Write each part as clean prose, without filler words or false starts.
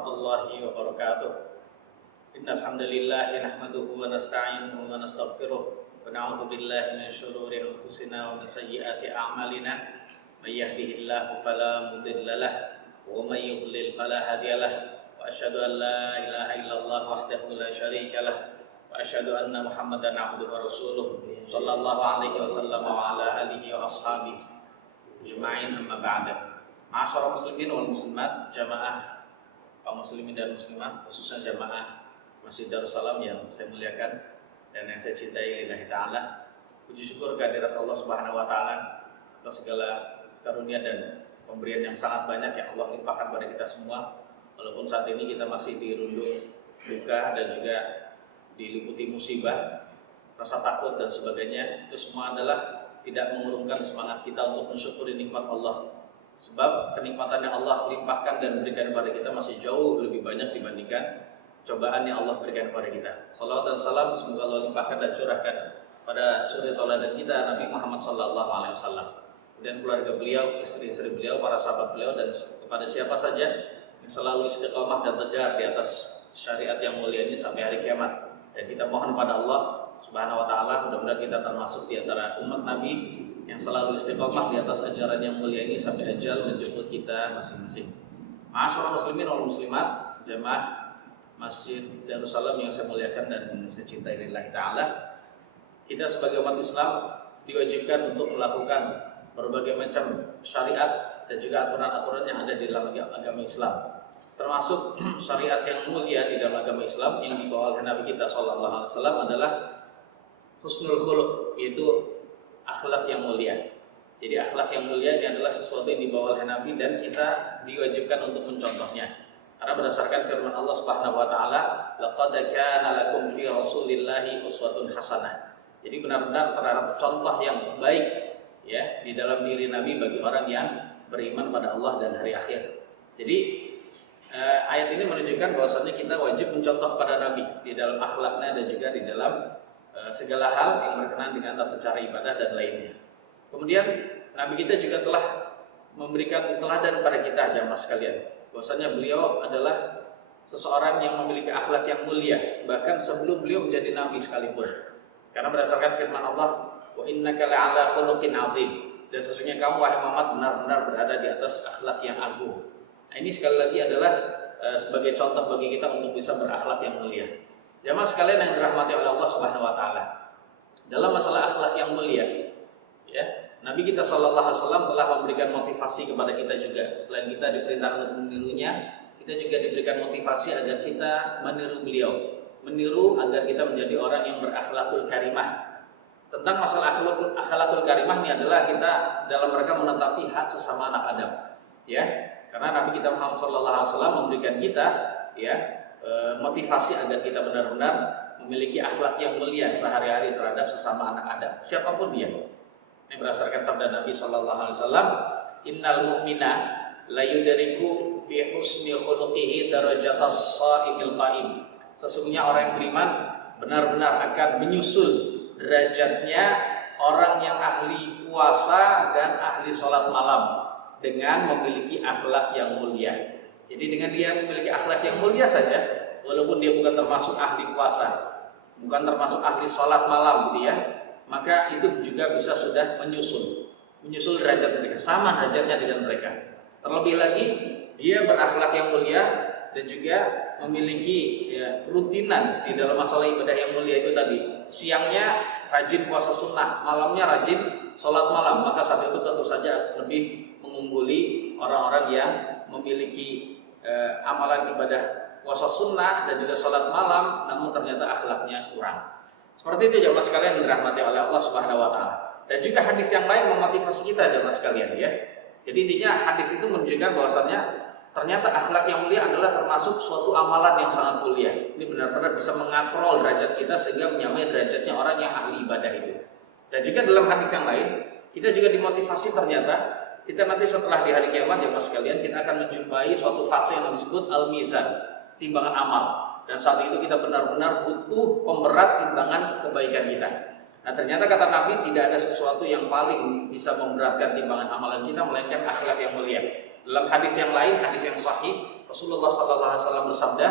warahmatullahi wabarakatuh. Innal hamdalillah nahmaduhu wa nasta'inuhu wa nastaghfiruh wa na'udzu billahi min shururi anfusina wa min sayyiati a'malina. May yahdihillahu fala mudilla lahu wa may yudlil fala hadiya lahu. Wa asyhadu an la ilaha illallah wahdahu la syarika lahu wa asyhadu anna Muhammadan 'abduhu wa rasuluh sallallahu alaihi wasallam wa ala alihi wa ashabihi ajma'in, amma ba'da. Ma'asyiral muslimin wal muslimat, jamaah kaum muslimin dan muslimat, khususnya jamaah Masjid Darussalam yang saya muliakan dan yang saya cintai lillahi ta'ala. Puji syukur kehadirat Allah Subhanahu wa taala atas segala karunia dan pemberian yang sangat banyak yang Allah limpahkan pada kita semua. Walaupun saat ini kita masih dirundung duka dan juga diliputi musibah, rasa takut dan sebagainya, itu semua adalah tidak mengurungkan semangat kita untuk mensyukuri nikmat Allah. Sebab kenikmatan yang Allah limpahkan dan berikan kepada kita masih jauh lebih banyak dibandingkan cobaan yang Allah berikan kepada kita. Salawat dan salam semoga Allah limpahkan dan curahkan pada suri tauladan kita Nabi Muhammad SAW, kemudian keluarga beliau, istri-istri beliau, para sahabat beliau, dan kepada siapa saja yang selalu istiqomah dan tegar di atas syariat yang mulia ini sampai hari kiamat. Dan kita mohon pada Allah Subhanahu wa taala mudah-mudahan kita termasuk di antara umat Nabi yang selalu istiqomah di atas ajaran yang mulia ini sampai ajal menjemput kita masing-masing. Ma'asyiral muslimin wal muslimat, jamaah Masjid Darussalam yang saya muliakan dan saya cintai lillahi ta'ala. Kita sebagai umat Islam diwajibkan untuk melakukan berbagai macam syariat dan juga aturan-aturan yang ada di dalam agama Islam. Termasuk syariat yang mulia di dalam agama Islam yang dibawa oleh Nabi kita sallallahu alaihi wasallam adalah husnul khuluq, yaitu akhlak yang mulia. Jadi akhlak yang mulia ini adalah sesuatu yang dibawa oleh Nabi dan kita diwajibkan untuk mencontohnya. Karena berdasarkan firman Allah Subhanahu wa taala, laqad kana lakum fi rasulillahi uswatun hasanah. Jadi benar-benar terdapat contoh yang baik ya di dalam diri Nabi bagi orang yang beriman pada Allah dan hari akhir. Jadi ayat ini menunjukkan bahwasanya kita wajib mencontoh pada Nabi di dalam akhlaknya dan juga di dalam segala hal yang berkenaan dengan tata cara ibadah dan lainnya. Kemudian Nabi kita juga telah memberikan teladan pada kita jamaah sekalian, bahwasanya beliau adalah seseorang yang memiliki akhlak yang mulia bahkan sebelum beliau menjadi nabi sekalipun. Karena berdasarkan firman Allah, wa innaka la'ala khuluqin 'azim, dan sesungguhnya kamu wahai Muhammad benar-benar berada di atas akhlak yang agung. Nah, ini sekali lagi adalah sebagai contoh bagi kita untuk bisa berakhlak yang mulia. Jamaah sekalian yang dirahmati oleh Allah Subhanahu wa taala. Dalam masalah akhlak yang mulia, ya, Nabi kita sallallahu alaihi wasallam telah memberikan motivasi kepada kita juga. Selain kita diperintahkan untuk menirunya, kita juga diberikan motivasi agar kita meniru beliau, meniru agar kita menjadi orang yang berakhlakul karimah. Tentang masalah akhlakul karimah ini adalah kita dalam rangka menetapi hak sesama anak Adam, ya. Karena Nabi kita Muhammad sallallahu alaihi wasallam memberikan kita, ya, motivasi agar kita benar-benar memiliki akhlak yang mulia sehari-hari terhadap sesama anak Adam, siapapun dia. Ini berdasarkan sabda Nabi sallallahu alaihi wasallam, innal mu'mina la yudriku bi husni khuluqihi darajatas shaimil qaim. Sesungguhnya orang yang beriman benar-benar akan menyusul derajatnya orang yang ahli puasa dan ahli salat malam dengan memiliki akhlak yang mulia. Jadi dengan dia memiliki akhlak yang mulia saja, walaupun dia bukan termasuk ahli puasa, bukan termasuk ahli salat malam gitu ya, maka itu juga bisa sudah menyusul derajat mereka, sama derajatnya dengan mereka. Terlebih lagi dia berakhlak yang mulia dan juga memiliki ya, rutinan di dalam masalah ibadah yang mulia itu tadi. Siangnya rajin puasa sunnah, malamnya rajin salat malam, maka saat itu tentu saja lebih mengungguli orang-orang yang memiliki amalan ibadah puasa sunnah dan juga salat malam, namun ternyata akhlaknya kurang. Seperti itu jamaah sekalian yang dirahmati oleh Allah Subhanahu wa taala. Dan juga hadis yang lain memotivasi kita jamaah sekalian ya. Jadi intinya hadis itu menunjukkan bahwasannya ternyata akhlak yang mulia adalah termasuk suatu amalan yang sangat mulia. Ini benar-benar bisa mengatrol derajat kita sehingga menyamai derajatnya orang yang ahli ibadah itu. Dan juga dalam hadis yang lain kita juga dimotivasi ternyata kita nanti setelah di hari kiamat jamaah sekalian kita akan menjumpai suatu fase yang disebut al-mizan, timbangan amal. Dan saat itu kita benar-benar butuh pemberat timbangan kebaikan kita. Nah ternyata kata Nabi tidak ada sesuatu yang paling bisa memberatkan timbangan amalan kita melainkan akhlak yang mulia. Dalam hadis yang lain, hadis yang sahih, Rasulullah sallallahu alaihi wasallam bersabda,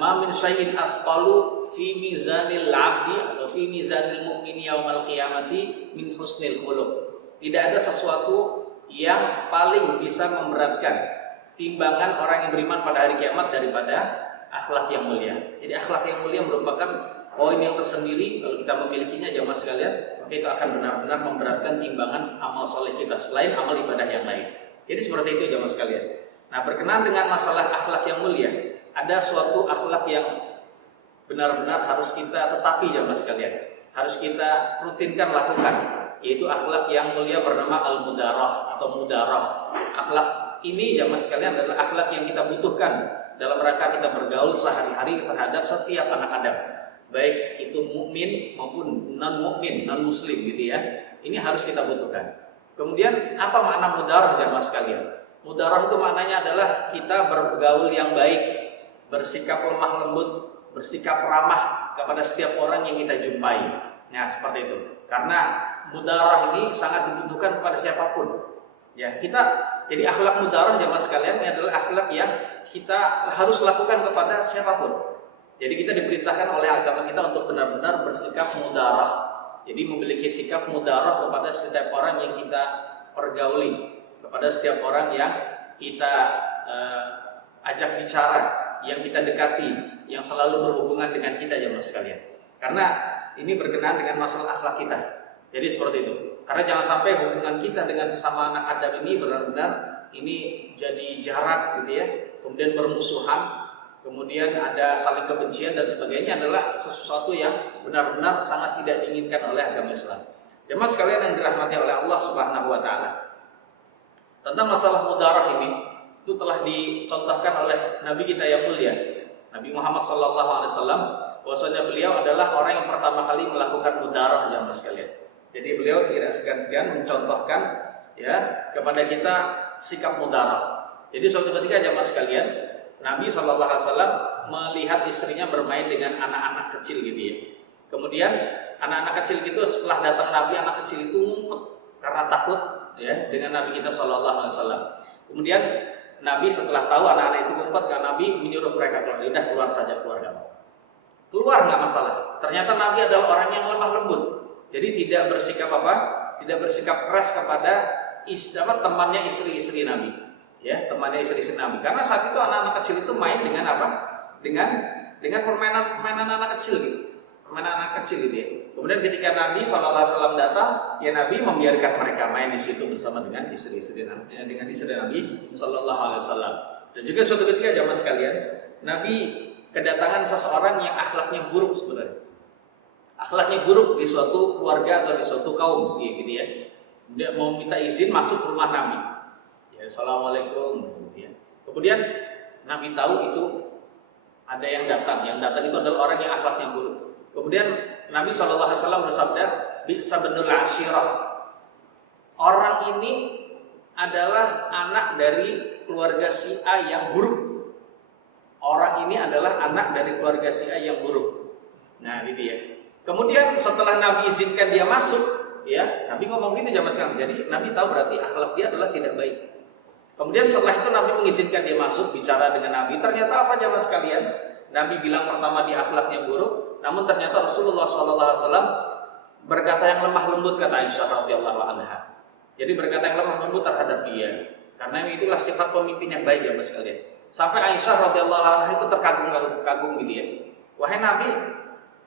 "Ma min syai'in athqalu fi mizanil 'abdi atau fi mizanil mu'mini yaumal qiyamati min husnil khuluq." Tidak ada sesuatu yang paling bisa memberatkan timbangan orang yang beriman pada hari kiamat daripada akhlak yang mulia. Jadi akhlak yang mulia merupakan poin yang tersendiri. Kalau kita memilikinya jamaah sekalian, maka itu akan benar-benar memberatkan timbangan amal soleh kita selain amal ibadah yang lain. Jadi seperti itu jamaah sekalian. Nah, berkenaan dengan masalah akhlak yang mulia, ada suatu akhlak yang benar-benar harus kita tetapi jamaah sekalian, harus kita rutinkan lakukan, yaitu akhlak yang mulia bernama al-mudarah atau mudarah. Akhlak ini jamaah sekalian adalah akhlak yang kita butuhkan dalam rangka kita bergaul sehari-hari terhadap setiap anak Adam, baik itu mukmin maupun non mukmin, non muslim gitu ya. Ini harus kita butuhkan. Kemudian apa makna mudarah jamaah sekalian? Mudarah itu maknanya adalah kita bergaul yang baik, bersikap lemah lembut, bersikap ramah kepada setiap orang yang kita jumpai. Nah, seperti itu. Karena mudarah ini sangat dibutuhkan kepada siapapun. Ya, jadi akhlak mudarah jamaah sekalian ini adalah akhlak yang kita harus lakukan kepada siapapun. Jadi kita diperintahkan oleh agama kita untuk benar-benar bersikap mudarah. Jadi memiliki sikap mudarah kepada setiap orang yang kita pergauli, kepada setiap orang yang kita ajak bicara, yang kita dekati, yang selalu berhubungan dengan kita jamaah sekalian. Karena ini berkenaan dengan masalah akhlak kita. Jadi seperti itu. Karena jangan sampai hubungan kita dengan sesama anak Adam ini benar-benar ini jadi jarak gitu ya. Kemudian bermusuhan, kemudian ada saling kebencian dan sebagainya, adalah sesuatu yang benar-benar sangat tidak diinginkan oleh agama Islam. Jemaah sekalian yang dirahmati oleh Allah Subhanahu wa taala. Tentang masalah mudarah ini itu telah dicontohkan oleh Nabi kita yang mulia, Nabi Muhammad sallallahu alaihi wasallam, bahwasanya beliau adalah orang yang pertama kali melakukan mudarah jemaah sekalian. Jadi beliau tidak segan-segan mencontohkan ya kepada kita sikap mudarah. Jadi suatu ketika jemaah sekalian, Nabi SAW melihat istrinya bermain dengan anak-anak kecil gitu ya. Kemudian anak-anak kecil gitu setelah datang Nabi, anak kecil itu ngumpet karena takut ya dengan Nabi kita SAW. Kemudian Nabi setelah tahu anak-anak itu ngumpet, Nabi menyuruh mereka keluar. Udah keluar saja, keluar kamu. Keluar nggak masalah. Ternyata Nabi adalah orang yang lemah lembut. Jadi tidak bersikap apa? Tidak bersikap keras kepada temannya istri-istri Nabi. Ya, temannya istri-istri Nabi. Karena saat itu anak-anak kecil itu main dengan apa? Dengan permainan anak kecil gitu. Permainan anak kecil gitu ya. Kemudian ketika Nabi SAW datang, ya Nabi membiarkan mereka main di situ bersama dengan istri-istri Nabi, dengan istri Nabi SAW. Dan juga suatu ketika jamaah sekalian, Nabi kedatangan seseorang yang akhlaknya buruk sebenarnya. Akhlaknya buruk di suatu keluarga atau di suatu kaum gitu ya. Dia mau minta izin masuk ke rumah Nabi. Ya, assalamualaikum gitu ya. Kemudian Nabi tahu itu ada yang datang. Yang datang itu adalah orang yang akhlaknya buruk. Kemudian Nabi SAW bersabda, "Bi'sa binul ashirah." Orang ini adalah anak dari keluarga si A yang buruk. Orang ini adalah anak dari keluarga si A yang buruk. Nah, gitu ya. Kemudian setelah Nabi izinkan dia masuk, ya Nabi ngomong gitu jamaah sekalian. Jadi Nabi tahu berarti akhlak dia adalah tidak baik. Kemudian setelah itu Nabi mengizinkan dia masuk, bicara dengan Nabi. Ternyata apa jamaah sekalian? Nabi bilang pertama dia akhlaknya buruk, namun ternyata Rasulullah SAW berkata yang lemah lembut, kata Aisyah radhiyallahu anha. Jadi berkata yang lemah lembut terhadap dia. Karena itulah sifat pemimpin yang baik jamaah sekalian. Sampai Aisyah radhiyallahu anha itu terkagum gitu ya. Wahai Nabi,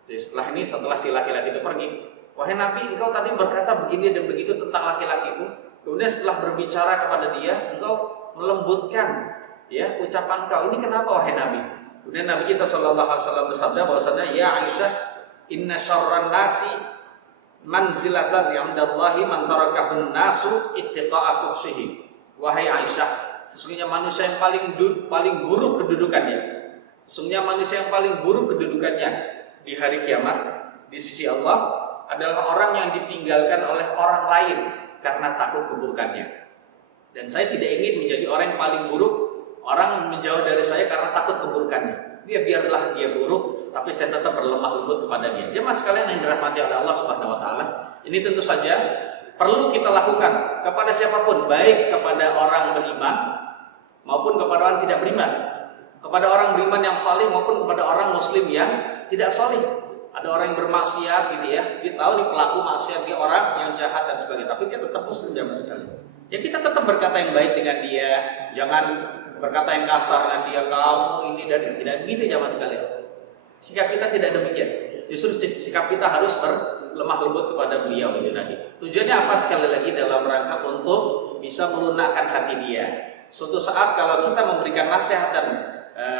setelah si laki-laki itu pergi, wahai Nabi, engkau tadi berkata begini dan begitu tentang laki-laki itu. Kemudian setelah berbicara kepada dia, engkau melembutkan ya ucapan engkau. Ini kenapa wahai Nabi? Kemudian Nabi kita SAW bersabda bahwasanya, ya Aisyah, inna syarran nasi manzilatan ya'indallahi man tarakahun nasu ittiqa'a fuhsyihi. Wahai Aisyah, sesungguhnya manusia yang paling buruk kedudukannya. Sesungguhnya manusia yang paling buruk kedudukannya di hari kiamat di sisi Allah adalah orang yang ditinggalkan oleh orang lain karena takut keburukannya. Dan saya tidak ingin menjadi orang yang paling buruk, orang menjauh dari saya karena takut keburukannya. Biarlah dia buruk, tapi saya tetap berlemah lembut kepada dia. Jemaah sekalian yang dirahmati oleh Allah Subhanahu wa taala, ini tentu saja perlu kita lakukan kepada siapapun, baik kepada orang beriman maupun kepada orang tidak beriman, kepada orang beriman yang saleh maupun kepada orang muslim yang tidak saleh. Ada orang yang bermaksiat gitu ya, dia tahu nih pelaku maksiat, dia orang yang jahat dan sebagainya, tapi dia tetap muslim jamaah sekalian. Ya kita tetap berkata yang baik dengan dia, jangan berkata yang kasar dengan dia, kamu ini dan tidak gitu jamaah sekalian. Sikap kita tidak demikian. Justru sikap kita harus berlemah lembut kepada beliau itu tadi. Tujuannya apa? Sekali lagi dalam rangka untuk bisa melunakkan hati dia. Suatu saat kalau kita memberikan nasihat dan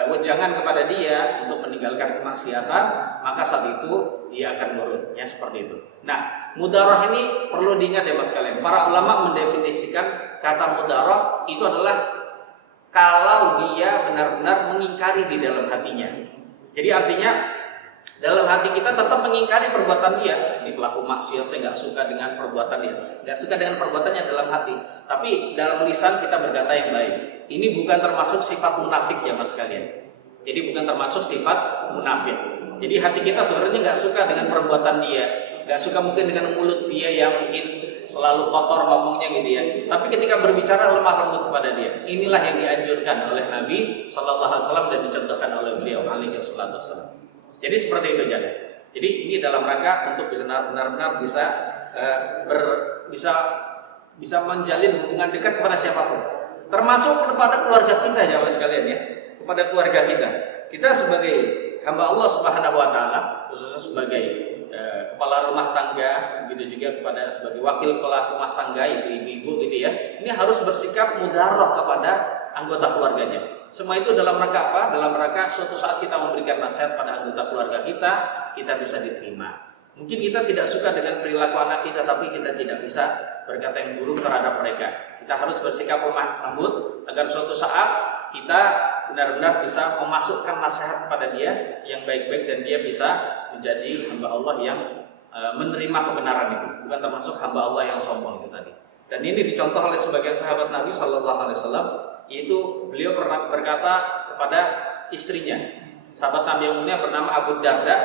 wejangan kepada dia untuk meninggalkan kemaksiatan, maka saat itu dia akan nurut, ya seperti itu. Nah, mudarah ini perlu diingat ya mas kalian. Para ulama mendefinisikan kata mudarah itu adalah kalau dia benar-benar mengingkari di dalam hatinya. Jadi artinya dalam hati kita tetap mengingkari perbuatan dia. Ini pelaku maksiat, saya nggak suka dengan perbuatan dia, nggak suka dengan perbuatannya dalam hati. Tapi dalam lisan kita berkata yang baik. Ini bukan termasuk sifat munafik ya mas kalian. Jadi bukan termasuk sifat munafik. Jadi hati kita sebenarnya nggak suka dengan perbuatan dia, nggak suka mungkin dengan mulut dia yang mungkin selalu kotor ngomongnya gitu ya. Tapi ketika berbicara lemah lembut kepada dia, inilah yang dianjurkan oleh Nabi Shallallahu Alaihi Wasallam dan dicontohkan oleh beliau alaihi salatu wassalam. Jadi seperti itu jadi. Jadi ini dalam rangka untuk benar-benar bisa menjalin hubungan dekat kepada siapapun, termasuk kepada keluarga kita jamaah sekalian ya, kepada keluarga kita. Kita sebagai hamba Allah Subhanahu Wa Taala, khususnya sebagai kepala rumah tangga, begitu juga kepada sebagai wakil kepala rumah tangga itu ibu-ibu gitu ya. Ini harus bersikap mudarah kepada anggota keluarganya. Semua itu dalam rangka apa? Dalam rangka suatu saat kita memberikan nasihat pada anggota keluarga kita bisa diterima. Mungkin kita tidak suka dengan perilaku anak kita, tapi kita tidak bisa berkata yang buruk terhadap mereka. Kita harus bersikap lemah lembut agar suatu saat kita benar-benar bisa memasukkan nasihat kepada dia yang baik-baik dan dia bisa menjadi hamba Allah yang menerima kebenaran itu, bukan termasuk hamba Allah yang sombong itu tadi. Dan ini dicontoh oleh sebagian sahabat Nabi Shallallahu Alaihi Wasallam, yaitu beliau pernah berkata kepada istrinya. Sahabat Nabi yang mulia bernama Abu Darda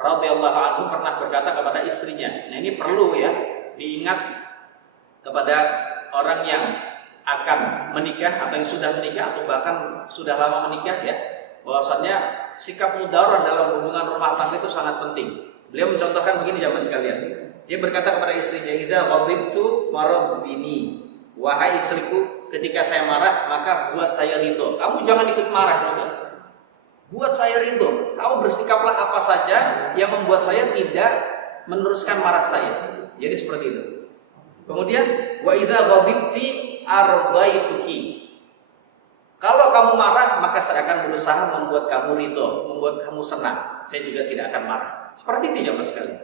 radhiyallahu anhu pernah berkata kepada istrinya. Nah ini perlu ya diingat kepada orang yang akan menikah atau yang sudah menikah atau bahkan sudah lama menikah ya, bahwasannya sikap mudarah dalam hubungan rumah tangga itu sangat penting. Beliau mencontohkan begini jamaah sekalian. Dia berkata kepada istrinya, "Idza ghadibtu faraddini." Wahai istriku, ketika saya marah maka buat saya ridho. Kamu jangan ikut marah juga. Buat saya ridho. Kamu bersikaplah apa saja yang membuat saya tidak meneruskan marah saya. Jadi seperti itu. Kemudian wa idza ghadibti ardaituki. Kalau kamu marah maka saya akan berusaha membuat kamu ridho, membuat kamu senang. Saya juga tidak akan marah. Seperti itu jamaah sekalian.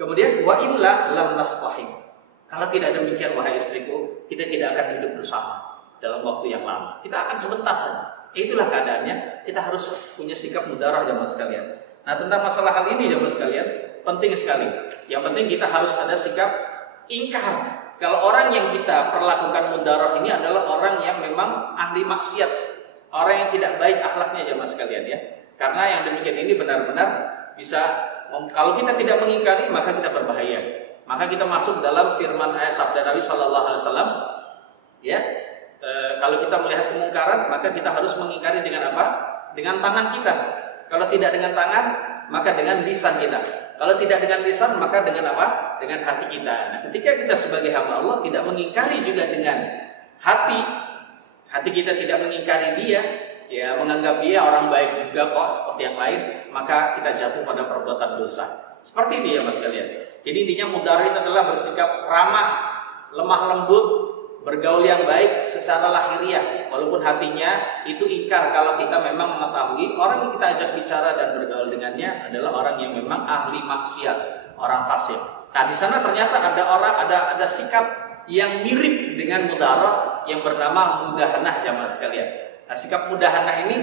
Kemudian wa illa lam nastahim. Kalau tidak demikian wahai istriku, kita tidak akan hidup bersama dalam waktu yang lama. Kita akan sebentar saja. Itulah keadaannya. Kita harus punya sikap mudarah jamaah sekalian. Nah, tentang masalah hal ini jamaah sekalian, penting sekali. Yang penting kita harus ada sikap ingkar. Kalau orang yang kita perlakukan mudarah ini adalah orang yang memang ahli maksiat, orang yang tidak baik akhlaknya jamaah sekalian ya. Karena yang demikian ini benar-benar bisa, kalau kita tidak mengingkari maka kita berbahaya. Maka kita masuk dalam firman ayat sabda Nabi Shallallahu Alaihi Wasallam ya. Kalau kita melihat kemungkaran maka kita harus mengingkari dengan apa? Dengan tangan kita. Kalau tidak dengan tangan maka dengan lisan kita. Kalau tidak dengan lisan maka dengan apa? Dengan hati kita. Nah, ketika kita sebagai hamba Allah tidak mengingkari juga dengan hati kita tidak mengingkari dia, ya menganggap dia orang baik juga kok seperti yang lain, maka kita jatuh pada perbuatan dosa. Seperti itu ya mas kalian. Jadi intinya mudarah itu adalah bersikap ramah, lemah lembut, bergaul yang baik secara lahiriah, walaupun hatinya itu ingkar kalau kita memang mengetahui orang yang kita ajak bicara dan bergaul dengannya adalah orang yang memang ahli maksiat, orang fasik. Nah di sana ternyata ada sikap yang mirip dengan mudarah yang bernama mudahanah jamaah sekalian. Nah sikap mudahanah ini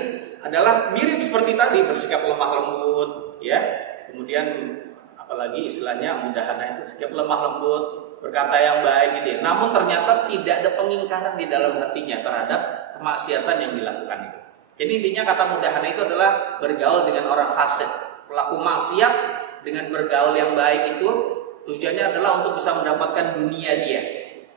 adalah mirip seperti tadi, bersikap lemah lembut, ya. Kemudian apalagi istilahnya mudahanah itu sikap lemah lembut, berkata yang baik gitu ya. Namun ternyata tidak ada pengingkaran di dalam hatinya terhadap kemaksiatan yang dilakukan itu. Jadi intinya kata mudahanah itu adalah bergaul dengan orang fasik, pelaku maksiat dengan bergaul yang baik itu tujuannya adalah untuk bisa mendapatkan dunia dia.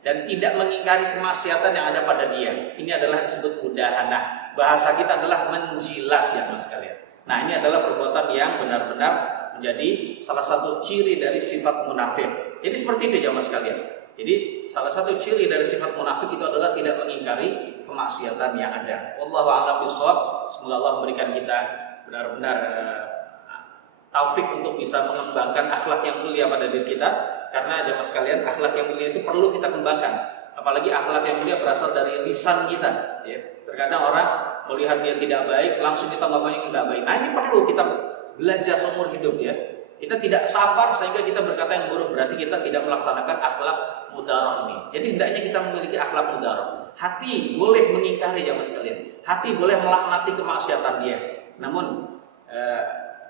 dan tidak mengingkari kemaksiatan yang ada pada dia. Ini adalah disebut mudahanah. Bahasa kita adalah menjilat ya mas sekalian. Nah ini adalah perbuatan yang benar-benar menjadi salah satu ciri dari sifat munafik. Jadi seperti itu ya mas sekalian. Jadi salah satu ciri dari sifat munafik itu adalah tidak mengingkari kemaksiatan yang ada. Wallahu a'lam bishawab. Semoga Allah memberikan kita benar-benar taufik untuk bisa mengembangkan akhlak yang mulia pada diri kita. Karena jemaah sekalian, akhlak yang mulia itu perlu kita kembangkan. Apalagi akhlak yang mulia berasal dari lisan kita. Ya. Terkadang orang melihat dia tidak baik, langsung kita ngomongin nggak baik. Nah ini perlu kita belajar seumur hidup ya. Kita tidak sabar sehingga kita berkata yang buruk, berarti kita tidak melaksanakan akhlak mudarah ini. Jadi hendaknya kita memiliki akhlak mudarah. Hati boleh mengingkari jemaah sekalian. Hati boleh melaknati kemaksiatan dia. Namun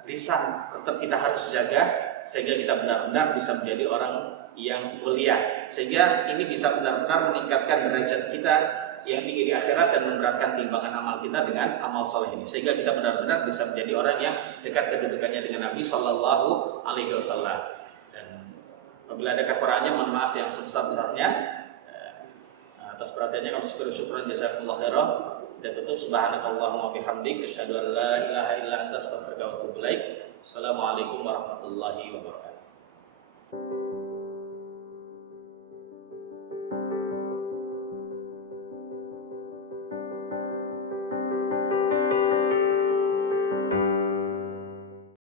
lisan tetap kita harus jaga sehingga kita benar-benar bisa menjadi orang yang mulia, sehingga ini bisa benar-benar meningkatkan derajat kita yang tinggi di akhirat dan memberatkan timbangan amal kita dengan amal soleh ini, sehingga kita benar-benar bisa menjadi orang yang dekat kedudukannya dengan Nabi Shallallahu Alaihi Wasallam. Dan apabila ada kekurangannya, mohon maaf yang sebesar-besarnya. Atas perhatiannya kami syukur jazakumullah khairan. Dan tutup subhanakallahumma bihamdik asyhadu an la ilaha illa anta astaghfiruka wa atubu ilaik. Assalamualaikum warahmatullahi wabarakatuh.